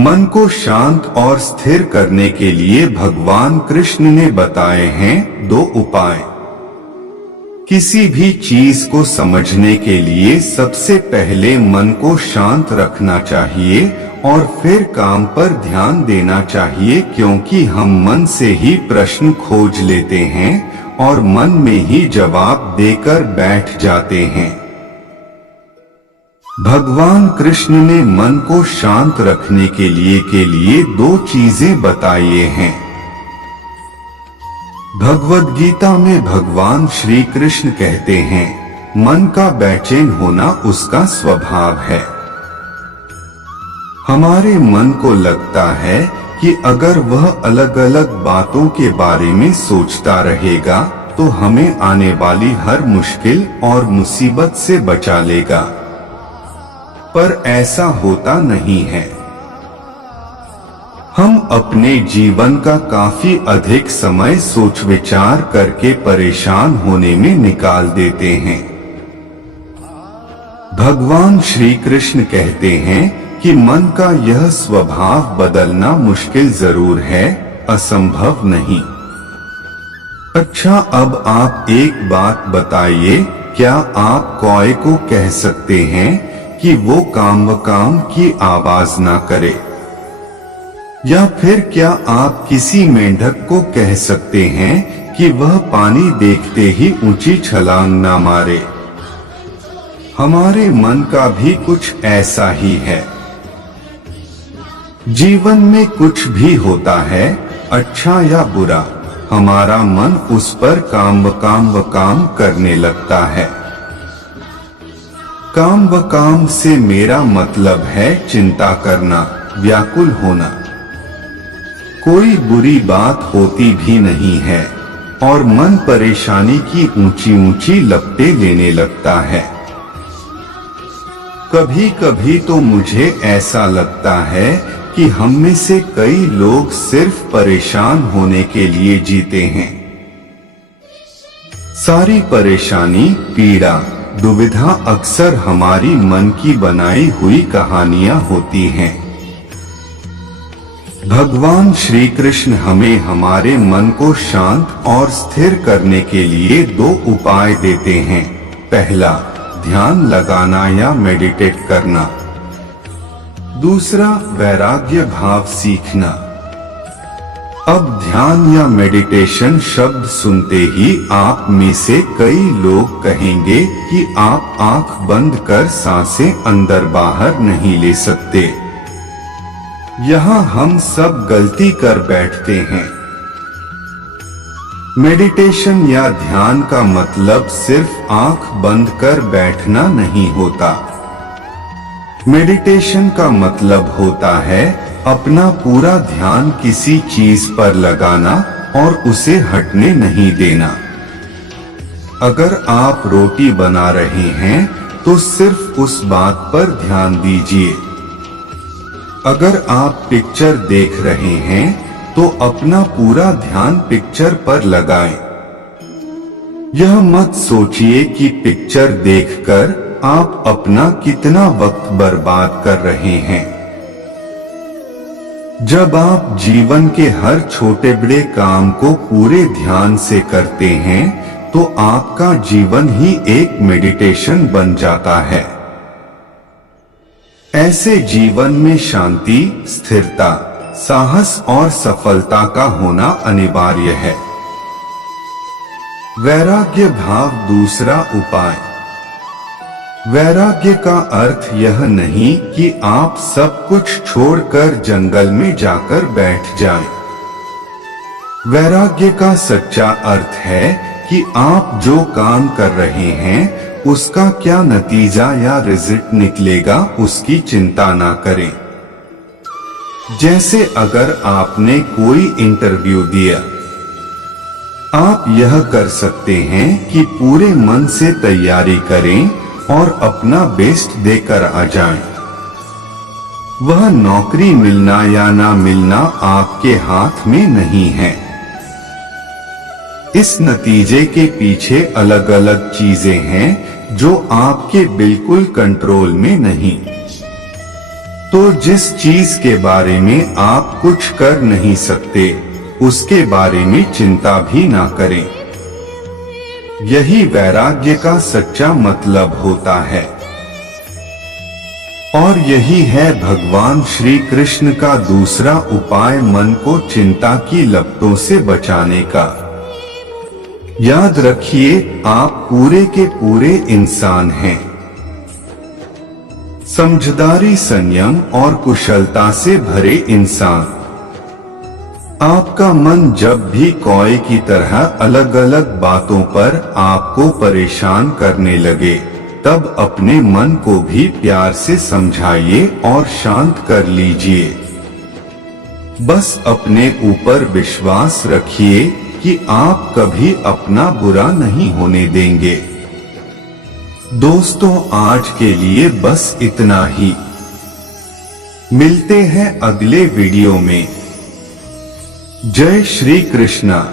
मन को शांत और स्थिर करने के लिए भगवान कृष्ण ने बताए हैं 2 उपाय। किसी भी चीज को समझने के लिए सबसे पहले मन को शांत रखना चाहिए और फिर काम पर ध्यान देना चाहिए, क्योंकि हम मन से ही प्रश्न खोज लेते हैं और मन में ही जवाब देकर बैठ जाते हैं। भगवान कृष्ण ने मन को शांत रखने के लिए 2 चीजें बताई हैं। भगवद गीता में भगवान श्री कृष्ण कहते हैं, मन का बेचैन होना उसका स्वभाव है। हमारे मन को लगता है कि अगर वह अलग अलग बातों के बारे में सोचता रहेगा तो हमें आने वाली हर मुश्किल और मुसीबत से बचा लेगा, पर ऐसा होता नहीं है। हम अपने जीवन का काफी अधिक समय सोच विचार करके परेशान होने में निकाल देते हैं। भगवान श्री कृष्ण कहते हैं कि मन का यह स्वभाव बदलना मुश्किल जरूर है, असंभव नहीं। अच्छा, अब आप एक बात बताइए, क्या आप कौए को कह सकते हैं कि वो काम की आवाज ना करे? या फिर क्या आप किसी मेंढक को कह सकते हैं कि वह पानी देखते ही ऊंची छलांग ना मारे? हमारे मन का भी कुछ ऐसा ही है। जीवन में कुछ भी होता है, अच्छा या बुरा, हमारा मन उस पर काम करने लगता है। काम से मेरा मतलब है चिंता करना, व्याकुल होना। कोई बुरी बात होती भी नहीं है और मन परेशानी की ऊंची ऊंची लपटें लेने लगता है। कभी कभी तो मुझे ऐसा लगता है कि हम में से कई लोग सिर्फ परेशान होने के लिए जीते हैं। सारी परेशानी, पीड़ा, दुविधा अक्सर हमारी मन की बनाई हुई कहानियां होती हैं। भगवान श्री कृष्ण हमें हमारे मन को शांत और स्थिर करने के लिए 2 उपाय देते हैं। पहला, ध्यान लगाना या मेडिटेट करना। दूसरा, वैराग्य भाव सीखना। अब ध्यान या मेडिटेशन शब्द सुनते ही आप में से कई लोग कहेंगे कि आप आंख बंद कर सांसें अंदर बाहर नहीं ले सकते। यहाँ हम सब गलती कर बैठते हैं। मेडिटेशन या ध्यान का मतलब सिर्फ आंख बंद कर बैठना नहीं होता। मेडिटेशन का मतलब होता है अपना पूरा ध्यान किसी चीज पर लगाना और उसे हटने नहीं देना। अगर आप रोटी बना रहे हैं तो सिर्फ उस बात पर ध्यान दीजिए। अगर आप पिक्चर देख रहे हैं तो अपना पूरा ध्यान पिक्चर पर लगाएं। यह मत सोचिए कि पिक्चर देखकर आप अपना कितना वक्त बर्बाद कर रहे हैं। जब आप जीवन के हर छोटे बड़े काम को पूरे ध्यान से करते हैं तो आपका जीवन ही एक मेडिटेशन बन जाता है। ऐसे जीवन में शांति, स्थिरता, साहस और सफलता का होना अनिवार्य है। वैराग्य भाव दूसरा उपाय। वैराग्य का अर्थ यह नहीं कि आप सब कुछ छोड़कर जंगल में जाकर बैठ जाएं। वैराग्य का सच्चा अर्थ है कि आप जो काम कर रहे हैं उसका क्या नतीजा या रिजल्ट निकलेगा उसकी चिंता ना करें। जैसे अगर आपने कोई इंटरव्यू दिया, आप यह कर सकते हैं कि पूरे मन से तैयारी करें और अपना बेस्ट देकर आ जाएं। वह नौकरी मिलना या ना मिलना आपके हाथ में नहीं है। इस नतीजे के पीछे अलग अलग चीजें हैं जो आपके बिल्कुल कंट्रोल में नहीं। तो जिस चीज के बारे में आप कुछ कर नहीं सकते उसके बारे में चिंता भी ना करें। यही वैराग्य का सच्चा मतलब होता है। और यही है भगवान श्री कृष्ण का दूसरा उपाय मन को चिंता की लपटों से बचाने का। याद रखिए, आप पूरे के पूरे इंसान हैं। समझदारी, संयम और कुशलता से भरे इंसान। आपका मन जब भी कौए की तरह अलग अलग बातों पर आपको परेशान करने लगे, तब अपने मन को भी प्यार से समझाइए और शांत कर लीजिए। बस अपने ऊपर विश्वास रखिए कि आप कभी अपना बुरा नहीं होने देंगे। दोस्तों, आज के लिए बस इतना ही। मिलते हैं अगले वीडियो में। जय श्री कृष्णा।